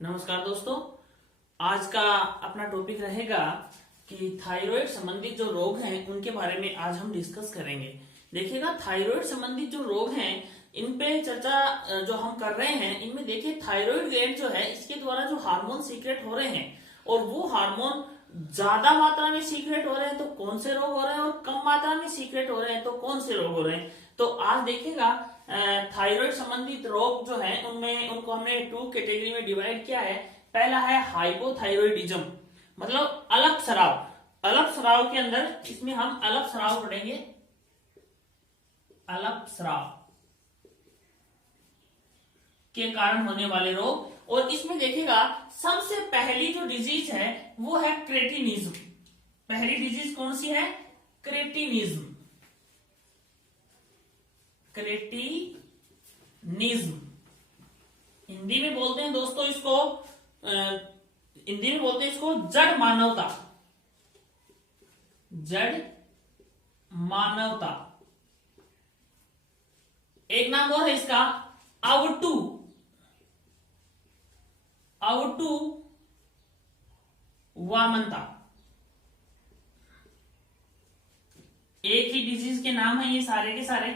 नमस्कार दोस्तों। आज का अपना टॉपिक रहेगा कि थायराइड संबंधित जो रोग हैं उनके बारे में आज हम डिस्कस करेंगे। देखिएगा, थायराइड संबंधित जो रोग हैं इन पे चर्चा जो हम कर रहे हैं, इनमें देखिए थायराइड ग्लैंड जो है इसके द्वारा जो हार्मोन सीक्रेट हो रहे हैं और वो हार्मोन ज्यादा मात्रा में सीक्रेट हो रहे हैं तो कौन से रोग हो रहे हैं और कम मात्रा में सीक्रेट हो रहे हैं तो कौन से रोग हो रहे हैं। तो आज देखिएगा थायराइड संबंधित रोग जो है उनमें उनको हमने 2 कैटेगरी में डिवाइड किया है। पहला है हाइपोथायरॉयडिज्म, मतलब अलग स्राव। अलग स्राव के अंदर इसमें हम अलग स्राव पढ़ेंगे, अलग स्राव के कारण होने वाले रोग। और इसमें देखिएगा सबसे पहली जो डिजीज है वो है क्रेटिनिज्म। पहली डिजीज कौन सी है? क्रेटिनिज्म। क्रेटिनिज्म हिंदी में बोलते हैं दोस्तों इसको, हिंदी में बोलते हैं इसको जड़ मानवता। जड़ मानवता। एक नाम और है इसका अवटू। अवटू वामनता। एक ही डिजीज के नाम है ये सारे के सारे।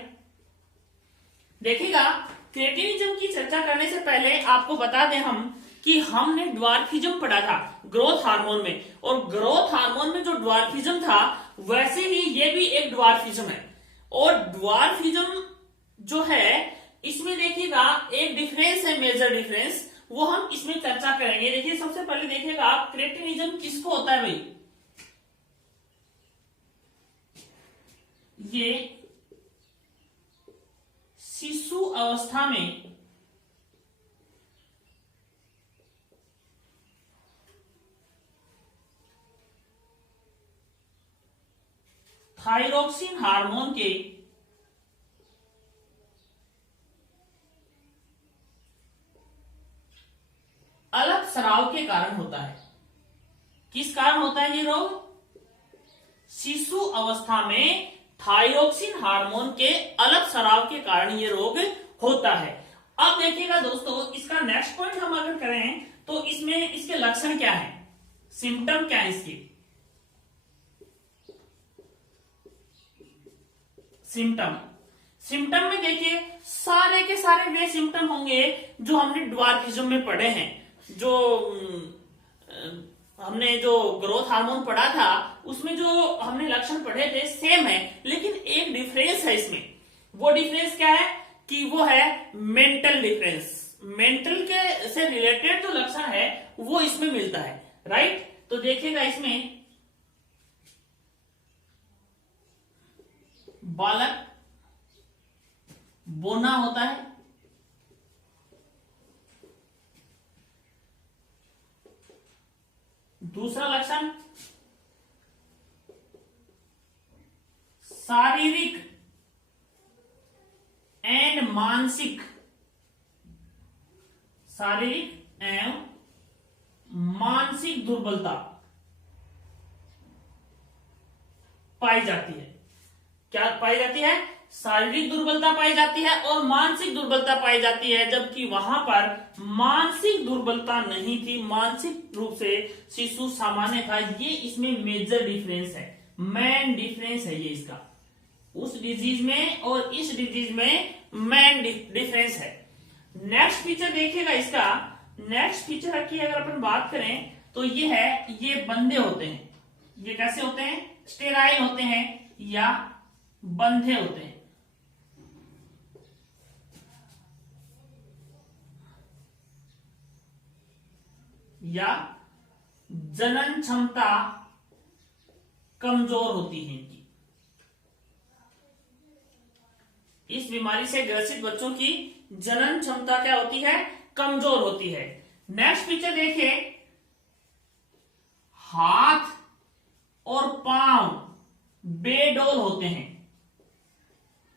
देखिएगा, क्रेटिनिज्म की चर्चा करने से पहले आपको बता दें हम कि हमने ड्वार्फिज्म पढ़ा था ग्रोथ हार्मोन में, और ग्रोथ हार्मोन में जो ड्वार्फिज्म था वैसे ही ये भी एक ड्वार्फिज्म है। और ड्वार्फिज्म जो है इसमें देखिएगा एक डिफरेंस है, मेजर डिफरेंस, वो हम इसमें चर्चा करेंगे। देखिए सबसे पहले देखिएगा क्रेटिनिज्म किसको होता है भाई? ये शिशु अवस्था में थायरोक्सिन हार्मोन के अलग स्राव के कारण होता है। किस कारण होता है ये रोग? शिशु अवस्था में थायरोक्सिन हार्मोन के अलग स्राव के कारण ये रोग होता है। अब देखिएगा दोस्तों, इसका नेक्स्ट पॉइंट हम अगर करें तो इसमें इसके लक्षण क्या है, सिम्टम क्या है इसके? सिम्टम में देखिए सारे के सारे वे सिम्टम होंगे जो हमने ड्वार्फिज्म में पढ़े हैं। जो हमने जो ग्रोथ हार्मोन पढ़ा था उसमें जो हमने लक्षण पढ़े थे सेम है, लेकिन एक डिफरेंस है इसमें। वो डिफरेंस क्या है कि वो है मेंटल डिफरेंस। मेंटल के से रिलेटेड जो लक्षण है वो इसमें मिलता है, राइट। तो देखिएगा इसमें बालक बोना होता है, दूसरा लक्षण शारीरिक एंड मानसिक, शारीरिक एवं मानसिक दुर्बलता पाई जाती है। क्या पाई जाती है? शारीरिक दुर्बलता पाई जाती है और मानसिक दुर्बलता पाई जाती है, जबकि वहां पर मानसिक दुर्बलता नहीं थी, मानसिक रूप से शिशु सामान्य था। ये इसमें मेजर डिफरेंस है, मेन डिफरेंस है ये इसका। उस डिजीज में और इस डिजीज में मेन डिफरेंस है। नेक्स्ट फीचर देखिएगा इसका, नेक्स्ट फीचर की अगर अपन बात करें तो ये है, ये बंधे होते हैं। ये कैसे होते हैं? स्टेराइल होते हैं या बंधे होते हैं। या जनन क्षमता कमजोर होती है इनकी। इस बीमारी से ग्रसित बच्चों की जनन क्षमता क्या होती है? कमजोर होती है। नेक्स्ट पिक्चर देखिए, हाथ और पांव बेडोल होते हैं,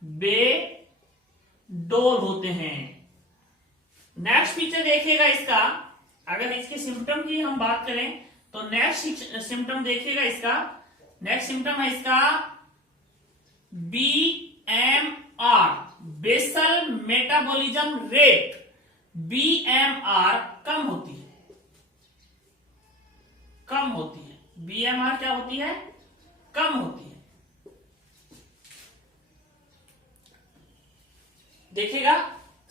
बेडोल होते हैं। नेक्स्ट पिक्चर देखिएगा इसका, अगर इसके सिम्टम की हम बात करें तो नेक्स्ट सिम्टम देखिएगा इसका, नेक्स्ट सिम्टम है इसका BMR, basal metabolism rate. BMR कम होती है, बीएमआर क्या होती है, कम होती है। देखिएगा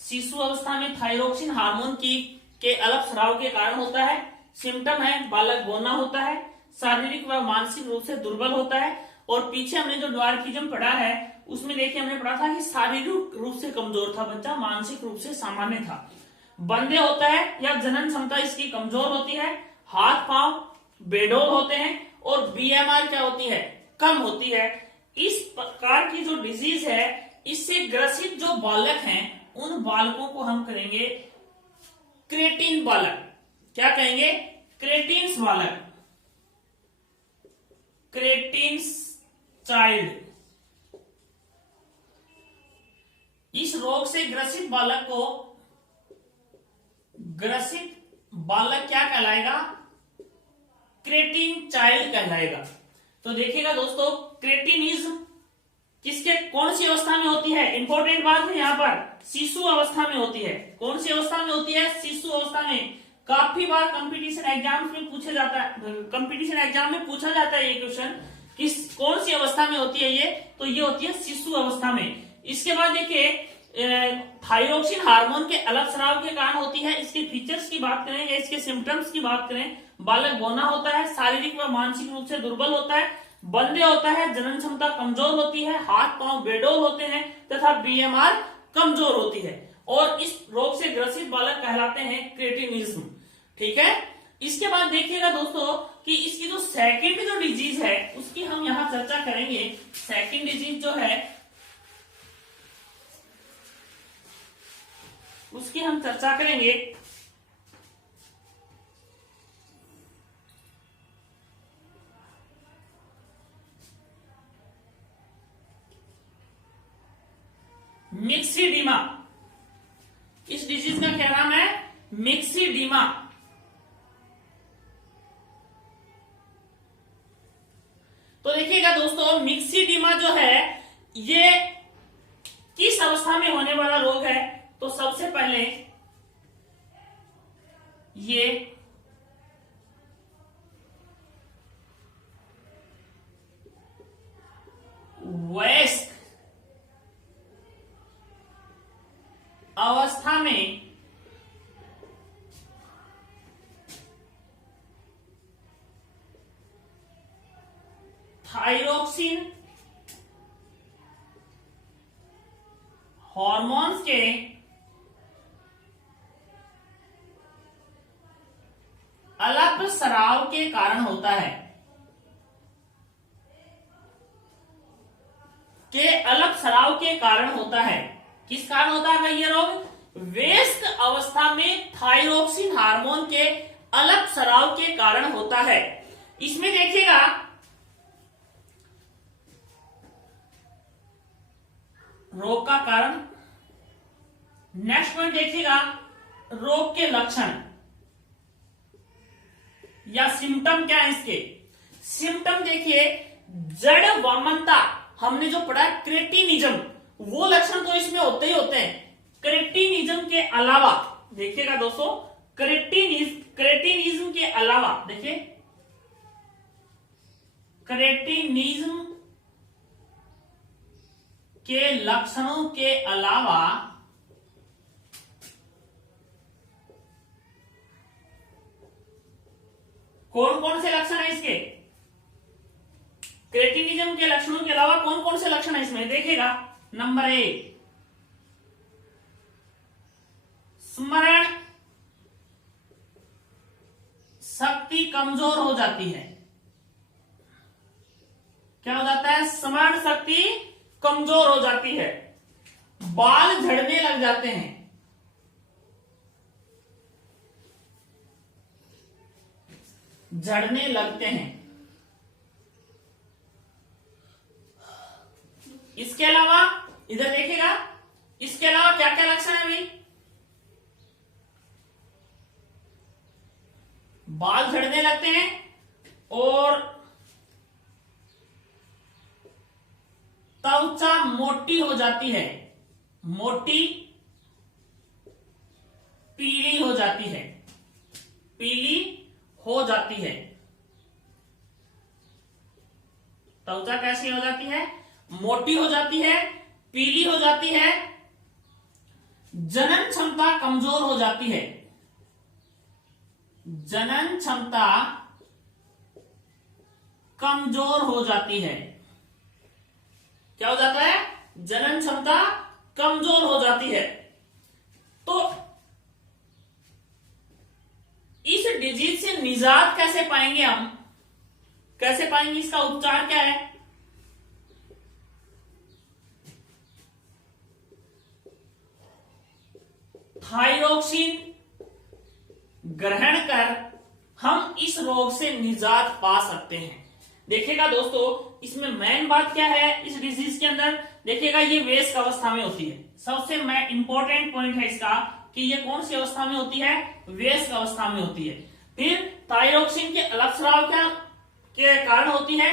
शिशु अवस्था में थायरोक्सिन हार्मोन की के अलग स्राव के कारण होता है। सिम्टम है बालक बौना होता है, शारीरिक व मानसिक रूप से दुर्बल होता है। और पीछे हमने जो ड्वार्फिज्म पढ़ा है उसमें देखिए हमने पढ़ा था कि शारीरिक रूप से कमजोर था बच्चा, मानसिक रूप से सामान्य था। बंदे होता है या जनन क्षमता इसकी कमजोर होती है, हाथ पांव बेडोल होते हैं और बीएमआर क्या होती है, कम होती है। इस प्रकार की जो डिजीज है इससे ग्रसित जो बालक हैं उन बालकों को हम करेंगे क्रेटिन बालक। क्या कहेंगे, क्रेटिन्स बालक, क्रेटिन्स चाइल्ड। इस रोग से ग्रसित बालक को क्या कहलाएगा, क्रेटिन चाइल्ड कहलाएगा। तो देखिएगा दोस्तों क्रेटिनिज्म किसके कौन सी अवस्था में होती है, इंपॉर्टेंट बात है यहाँ पर, शिशु अवस्था में होती है। कौन सी अवस्था में होती है, शिशु अवस्था में। काफी बार कंपटीशन एग्जाम में पूछा जाता है, कंपटीशन एग्जाम में पूछा जाता है ये क्वेश्चन, किस कौन सी अवस्था में होती है ये, तो ये होती है शिशु अवस्था में। इसके बाद देखिए थायरोक्सिन हार्मोन के अलग स्राव के कारण होती है। इसके फीचर्स की बात करें या इसके सिम्टम्स की बात करें, बालक बौना होता है, शारीरिक व मानसिक रूप से दुर्बल होता है, बंदे होता है, जनन क्षमता कमजोर होती है, हाथ पांव बेडोल होते हैं तथा बीएमआर कमजोर होती है। और इस रोग से ग्रसित बालक कहलाते हैं क्रेटिनिज्म। ठीक है। इसके बाद देखिएगा दोस्तों कि इसकी जो सेकंड जो डिजीज है उसकी हम यहां चर्चा करेंगे। सेकंड डिजीज जो है उसकी हम चर्चा करेंगे। मिक्सिडीमा। इस डिजीज का क्या नाम है, मिक्सिडीमा। तो देखिएगा दोस्तों मिक्सिडीमा जो है ये किस अवस्था में होने वाला रोग है, तो सबसे पहले ये वयस्क अवस्था में थायरोक्सिन हॉर्मोन्स के अल्प स्राव के कारण होता है, के अल्प स्राव के कारण होता है। किस कारण होता है भाई ये रोग, वयस्क अवस्था में थायरोक्सिन हार्मोन के अल्प स्राव के कारण होता है। इसमें देखिएगा रोग का कारण, नेक्स्ट पॉइंट देखिएगा रोग के लक्षण या सिम्टम क्या है इसके। सिम्टम देखिए जड़ वामनता, हमने जो पढ़ा क्रेटिनिज्म, वो लक्षण तो इसमें होते ही होते हैं। क्रेटिनिज्म के अलावा देखिएगा दोस्तों क्रेटिनिज्म के अलावा देखिए क्रेटिनिज्म के लक्षणों के अलावा कौन कौन से लक्षण है इसके, क्रेटिनिज्म के लक्षणों के अलावा कौन कौन से लक्षण है इसमें देखिएगा। नंबर 1 स्मरण शक्ति कमजोर हो जाती है। क्या हो जाता है, स्मरण शक्ति कमजोर हो जाती है। बाल झड़ने लग जाते हैं, झड़ने लगते हैं। इसके अलावा इधर देखिएगा, इसके अलावा क्या क्या लक्षण है भाई, बाल झड़ने लगते हैं और त्वचा मोटी हो जाती है, मोटी पीली हो जाती है, पीली हो जाती है। त्वचा कैसी हो जाती है? मोटी हो जाती है, पीली हो जाती है, जनन क्षमता कमजोर हो जाती है। जनन क्षमता कमजोर हो जाती है। क्या हो जाता है? जनन क्षमता कमजोर हो जाती है। तो इस डिजीज से निजात कैसे पाएंगे हम? कैसे पाएंगे? इसका उपचार क्या है? थायरोक्सिन ग्रहण कर हम इस रोग से निजात पा सकते हैं। देखिएगा दोस्तों, इसमें मेन बात क्या है इस डिजीज के अंदर? देखिएगा, ये वयस्क अवस्था में होती है। सबसे इंपॉर्टेंट पॉइंट है इसका कि ये कौन सी अवस्था में होती है? वयस्क अवस्था में होती है। फिर थायरोक्सिन के अलग स्राव के कारण होती है।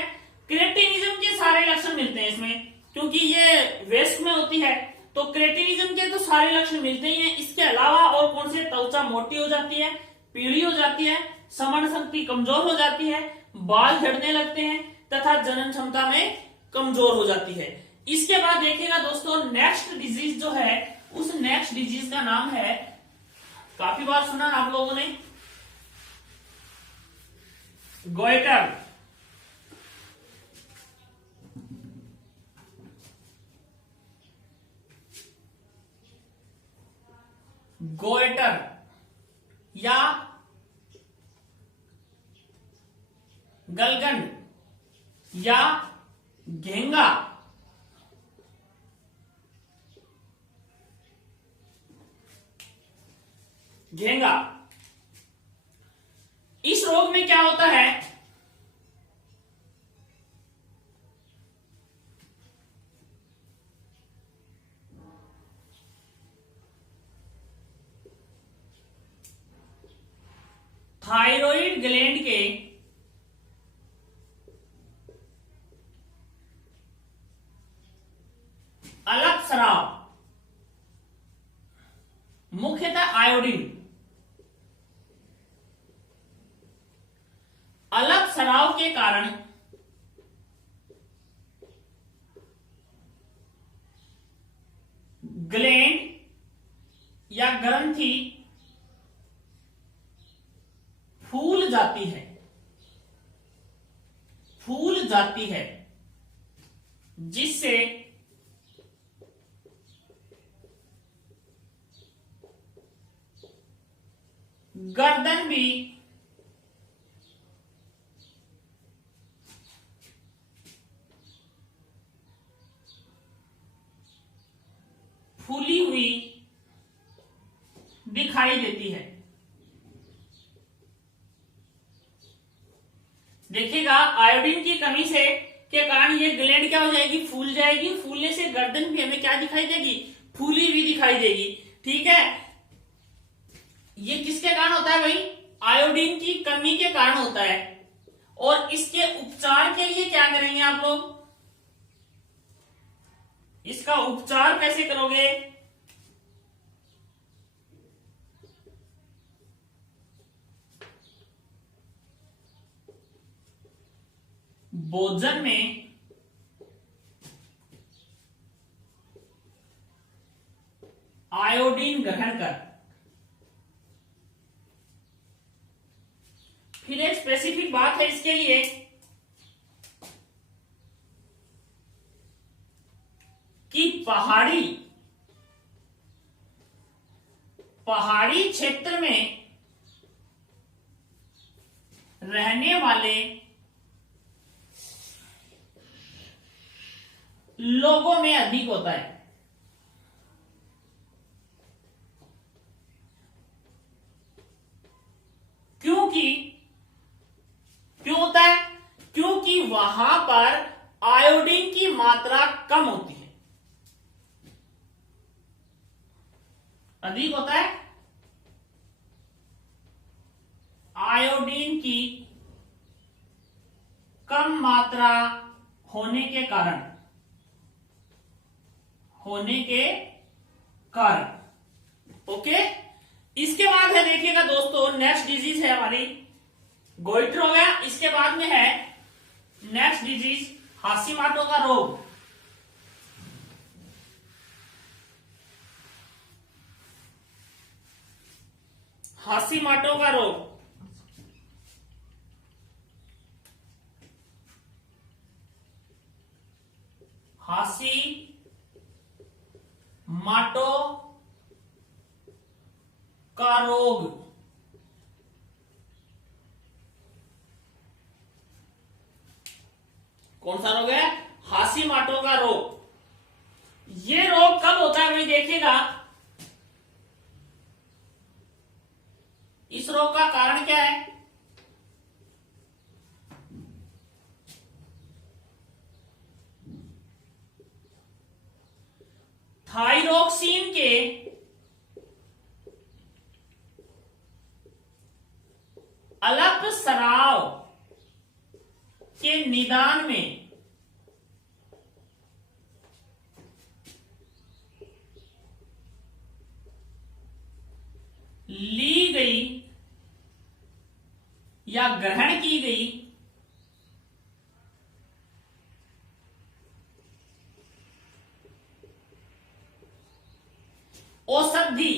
क्रेटिनिज्म के सारे लक्षण मिलते हैं इसमें, क्योंकि ये वयस्क में होती है तो क्रेटिनिज्म के तो सारे लक्षण मिलते ही हैं। इसके अलावा और कौन से? त्वचा मोटी हो जाती है, पीली हो जाती है, समन शक्ति कमजोर हो जाती है, बाल झड़ने लगते हैं तथा जनन क्षमता में कमजोर हो जाती है। इसके बाद देखिएगा दोस्तों, नेक्स्ट डिजीज जो है, उस नेक्स्ट डिजीज का नाम है, काफी बार सुना आप लोगों ने, गोइटर। गोइटर या गलगंड या घेंगा। घेंगा, इस रोग में क्या होता है? थायराइड ग्लैंड के अलग स्राव, मुख्यतः आयोडीन, अलग स्राव के कारण ग्लैंड या ग्रंथि फूल जाती है। फूल जाती है, जिससे गर्दन भी फूली हुई दिखाई देती है। देखिएगा, आयोडीन की कमी से के कारण ये ग्लैंड क्या हो जाएगी? फूल जाएगी। फूलने से गर्दन भी हमें क्या दिखाई देगी? फूली हुई दिखाई देगी। ठीक है, ये किसके कारण होता है भाई? आयोडीन की कमी के कारण होता है। और इसके उपचार के लिए क्या करेंगे आप लोग? इसका उपचार कैसे करोगे? भोजन में आयोडीन ग्रहण कर। फिर एक स्पेसिफिक बात है इसके लिए कि पहाड़ी क्षेत्र में रहने वाले लोगों में अधिक होता है। क्यों होता है? क्योंकि वहां पर आयोडीन की मात्रा कम होती है। अधिक होता है आयोडीन की कम मात्रा होने के कारण ओके। इसके बाद है, देखिएगा दोस्तों, नेक्स्ट डिजीज है हमारी गोइटर हो गया। इसके बाद में है नेक्स्ट डिजीज हाशीमोटो का रोग, हाशीमोटो का रोग हाशीमोटो का रोग कौन सा रोग है? हाशीमोटो का रोग। ये रोग कब होता है भाई? देखिएगा, इस रोग का कारण क्या है? थाइरोक्सिन के अल्प स्राव के निदान में ली गई या ग्रहण की गई औषधि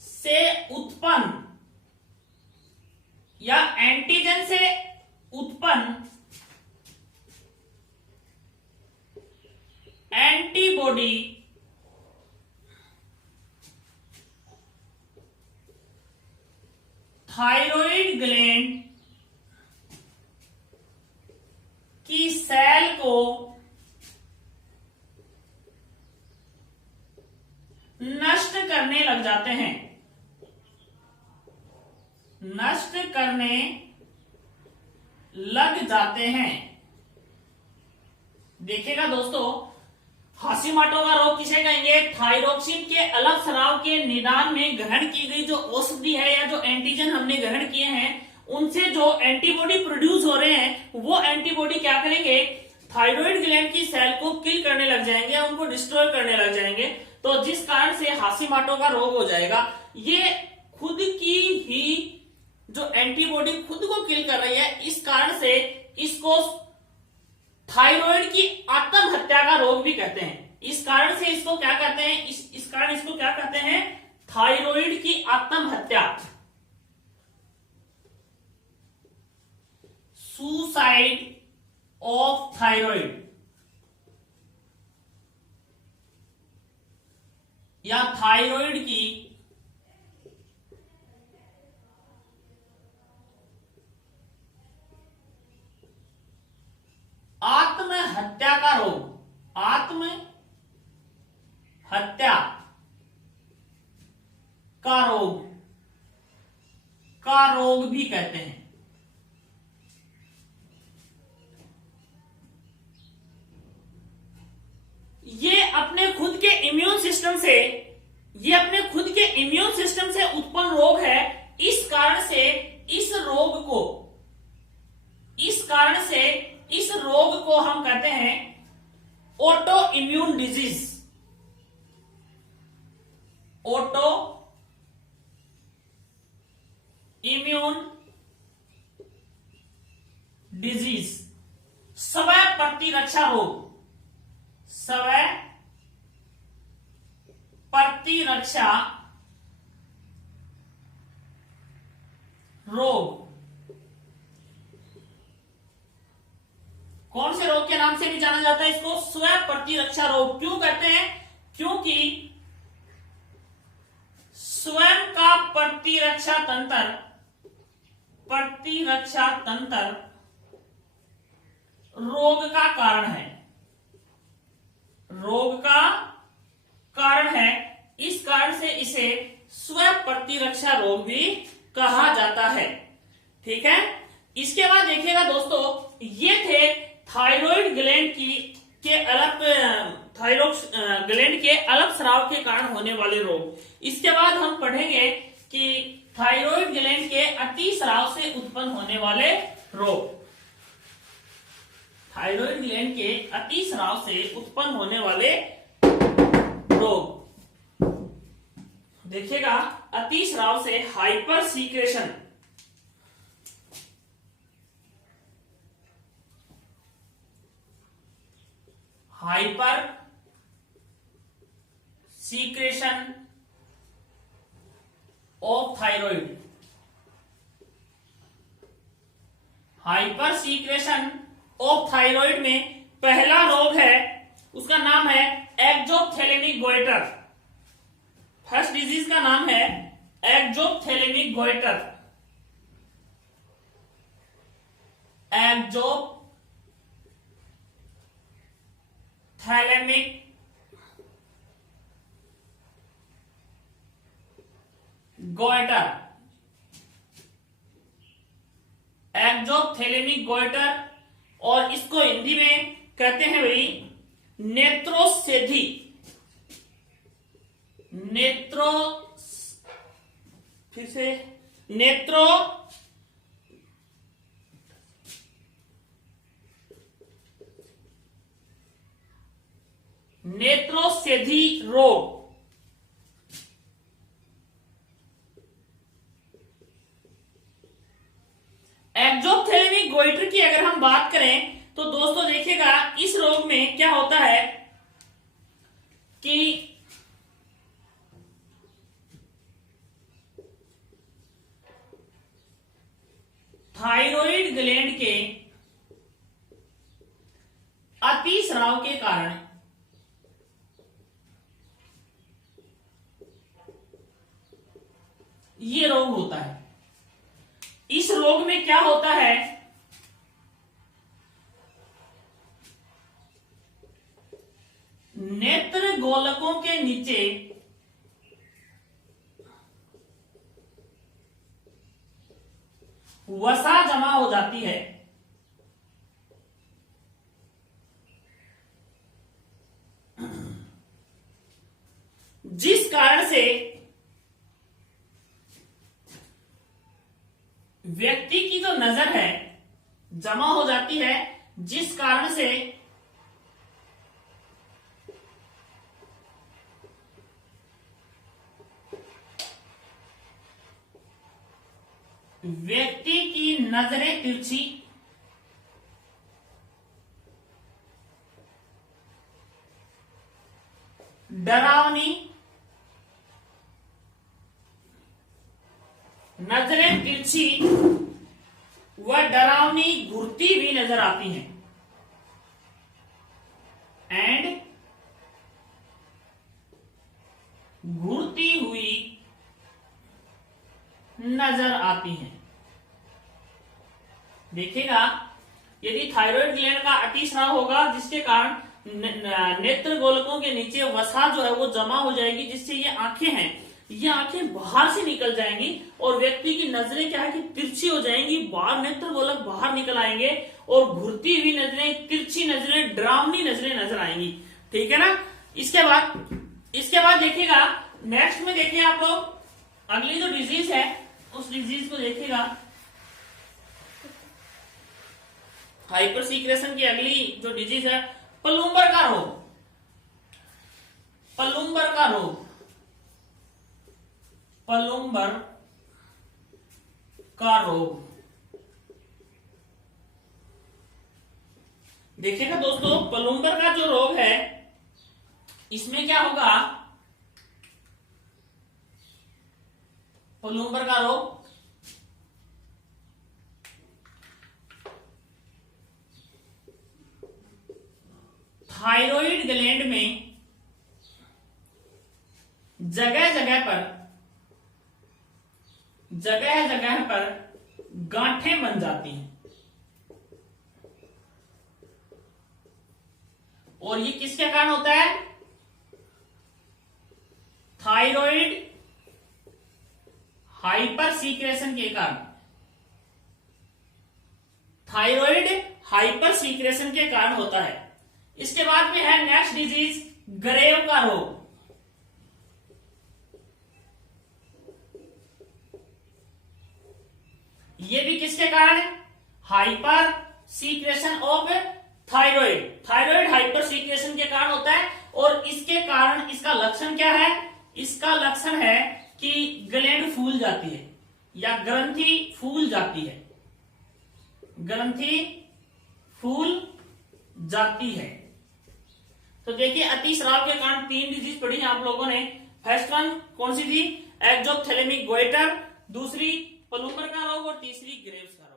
से उत्पन्न या एंटीजन से उत्पन्न एंटीबॉडी थायराइड ग्लैंड की सेल को नष्ट करने लग जाते हैं, नष्ट करने लग जाते हैं। देखिएगा दोस्तों, हाशीमोटो का रोग किसे कहेंगे? थाइरोक्सिन के अल्प स्राव के निदान में ग्रहण की गई जो औषधि है या जो एंटीजन हमने ग्रहण किए हैं, उनसे जो एंटीबॉडी प्रोड्यूस हो रहे हैं, वो एंटीबॉडी क्या करेंगे? थायराइड ग्लैंड की सेल को किल करने लग जाएंगे, उनको डिस्ट्रॉय करने लग जाएंगे। तो जिस कारण से हाशीमोटो का रोग हो जाएगा। ये खुद की ही जो एंटीबॉडी खुद को किल कर रही है, इस कारण से इसको थायराइड की आत्महत्या का रोग भी कहते हैं। इस कारण से इसको क्या कहते हैं? इस कारण इसको क्या कहते हैं? थायराइड की आत्महत्या, सुसाइड ऑफ थायराइड या थायराइड की आत्महत्या का रोग, आत्महत्या का रोग भी कहते हैं। ये अपने खुद के इम्यून सिस्टम से उत्पन्न रोग है। इस कारण से इस रोग को हम कहते हैं auto immune disease, auto immune disease, स्वय प्रतिरक्षा रोग, स्वय प्रतिरक्षा रोग। कौन से रोग के नाम से भी जाना जाता है इसको? स्वय प्रतिरक्षा रोग। क्यों कहते हैं? क्योंकि स्वयं का प्रतिरक्षा तंत्र रोग का कारण है, रोग का कारण है। इस कारण से इसे स्वय प्रतिरक्षा रोग भी कहा जाता है। ठीक है। इसके बाद देखिएगा दोस्तों, ये थे थायराइड ग्लैंड के अल्प स्राव के कारण होने वाले रोग। इसके बाद हम पढ़ेंगे कि थायराइड ग्लैंड के अति स्राव से उत्पन्न होने वाले रोग। थायराइड ग्लैंड के अति स्राव से उत्पन्न होने वाले रोग देखिएगा अतिस्राव से hyper secretion, hyper secretion of thyroid, hyper secretion of thyroid में पहला रोग है, उसका नाम है एक्जोप्थेलेमिक गोइटर। फर्स्ट डिजीज का नाम है एक्जोप्थेलेमिक गोइटर, एक्जोप्थेलेमिक गोइटर, एक्जोप्थेलेमिक गोइटर, और इसको हिंदी में कहते हैं भाई नेत्रोसेधी, नेत्रो, फिर से नेत्रो नेत्रोसेधी रोग। एक्जोप्थेलेमिक गोइटर की अगर हम बात करें तो दोस्तों देखिएगा इस रोग में क्या होता है कि थायराइड ग्लैंड के अतिस्राव के कारण ये रोग होता है। इस रोग में क्या होता है, नेत्र गोलकों के नीचे वसा जमा हो जाती है, जिस कारण से व्यक्ति की जो नजर है जमा हो जाती है, जिस कारण से व्यक्ति की नजरें तिरछी, डरावनी, नजरें तिरछी व डरावनी घुरती हुई नजर आती हैं, एंड घुरती हुई नजर आती हैं। देखिएगा यदि थायराइड ग्लैंड का अतिस्राव होगा जिसके कारण नेत्र गोलकों के नीचे वसा जो है वो जमा हो जाएगी, जिससे ये आंखें हैं, ये आंखें बाहर से निकल जाएंगी और व्यक्ति की नजरें क्या है कि तिरछी हो जाएंगी, बाहर नेत्र गोलक बाहर निकल आएंगे और घुरती हुई नजरें, तिरछी नजरें, डरावनी नजरें नजर आएंगी। ठीक है ना। इसके बाद देखिएगा नेक्स्ट में देखिए आप लोग अगली जो डिजीज है उस डिजीज को देखिएगा। हाइपर सीक्रेशन की अगली जो डिजीज है पलुम्बर का रोग, पलुम्बर का रोग, पलुम्बर का रोग। देखिएगा दोस्तों पलुम्बर का जो रोग है इसमें क्या होगा, पलुम्बर का रोग थायराइड ग्लैंड में जगह जगह पर गांठें बन जाती हैं, और ये किसके कारण होता है, थायराइड हाइपर सीक्रेशन के कारण, थायराइड हाइपर सीक्रेशन के कारण होता है। इसके बाद में है नेक्स्ट डिजीज ग्रेव का रोग। ये भी किसके कारण है, hyper secretion of thyroid, thyroid hyper secretion के कारण होता है। और इसके कारण इसका लक्षण क्या है, इसका लक्षण है कि ग्लैंड फूल जाती है या ग्रंथि फूल जाती है, ग्रंथि फूल जाती है। तो देखिए अतिस्राव के कारण 3 डिजीज पढ़ी है आप लोगों ने। फर्स्ट वन कौन सी थी? एक्सोप्थेलेमिक गोइटर, दूसरी प्लूमर का रोग और तीसरी ग्रेव्स का रोग।